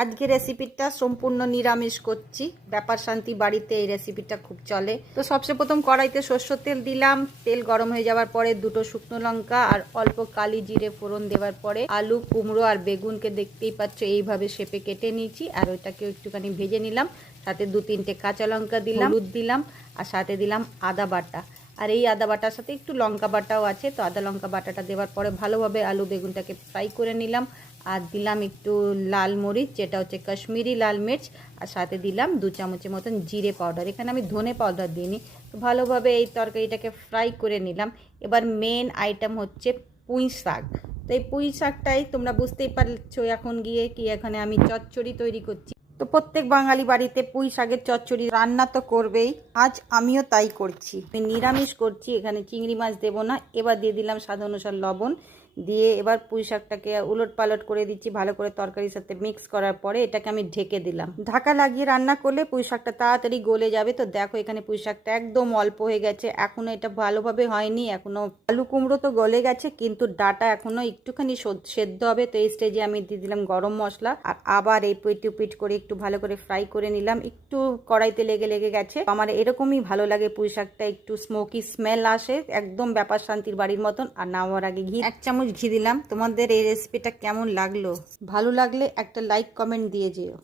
আজকে রেসিপিটা সম্পূর্ণ নিরামিষ করছি। ব্যাপার শান্তি বাড়িতে এই রেসিপিটা খুব চলে। তো সবচেয়ে প্রথম কড়াইতে সরষের তেল দিলাম। তেল গরম হয়ে যাওয়ার পরে দুটো শুকনো লঙ্কা আর অল্প কালি জিরে ফোড়ন দেওয়ার পরে আলু, কুমড়ো আর বেগুনকে দেখতেই পাচ্ছ এইভাবে শেপে কেটে নিয়েছি আর ওইটাকেও একটুখানি ভেজে নিলাম। সাথে 2-3টে কাঁচা লঙ্কা দিলাম, হলুদ দিলাম আর সাথে দিলাম আদা বাটা। আর এই আদা বাটার সাথে একটু লঙ্কা বাটাও আছে, তো আদা লঙ্কা বাটাটা দেওয়ার পরে ভালোভাবে আলু বেগুনটাকে ফ্রাই করে নিলাম। আর দিলাম একটু লাল মরিচ, যেটা হচ্ছে কাশ্মীরি লাল মির্চ, আর সাথে দিলাম 2 চামচের মতন জিরে পাউডার। এখানে আমি ধনে পাউডার দিইনি। তো ভালোভাবে এই তরকারিটাকে ফ্রাই করে নিলাম। এবার মেন আইটেম হচ্ছে পুঁই শাক। তো এই পুঁই শাকটাই তোমরা বুঝতেই পারছো এখন গিয়ে কি এখানে আমি চচ্চড়ি তৈরি করছি। তো প্রত্যেক বাঙালি বাড়িতে পুঁই শাকের চচ্চড়ি রান্না তো করবেই, আজ আমিও তাই করছি। নিরামিষ করছি, এখানে চিংড়ি মাছ দেবো না। এবার দিয়ে দিলাম স্বাদ অনুসার লবণ, দিয়ে এবার পুঁই শাকটাকে উলট পালট করে দিচ্ছি ভালো করে তরকারির সাথে মিক্স করার পরে এটাকে আমি ঢেকে দিলাম। ঢাকা লাগিয়ে রান্না করলে পুঁই শাকটা তাড়াতাড়ি গলে যাবে। তো দেখো এখানে পুঁই শাকটা একদম অল্প হয়ে গেছে, এখনো এটা ভালোভাবে হয়নি। এখনো আলু কুমড়ো তো গলে গেছে, কিন্তু ডাটা এখনো একটুখানি সেদ্ধ হবে। তো এই স্টেজে আমি দিয়ে দিলাম গরম মশলা আর আবার এই পিট করে একটু ভালো করে ফ্রাই করে নিলাম। একটু কড়াইতে লেগে গেছে। আমার এরকমই ভালো লাগে পুঁই শাকটা, একটু স্মোকি স্মেল আসে, একদম ব্যাপার শান্তির বাড়ির মতন। আর নামার আগে 1 চামচ ঘি দিলাম। তোমাদের এই রেসিপিটা কেমন লাগলো? ভালো লাগলে একটা লাইক কমেন্ট দিয়ে যেও।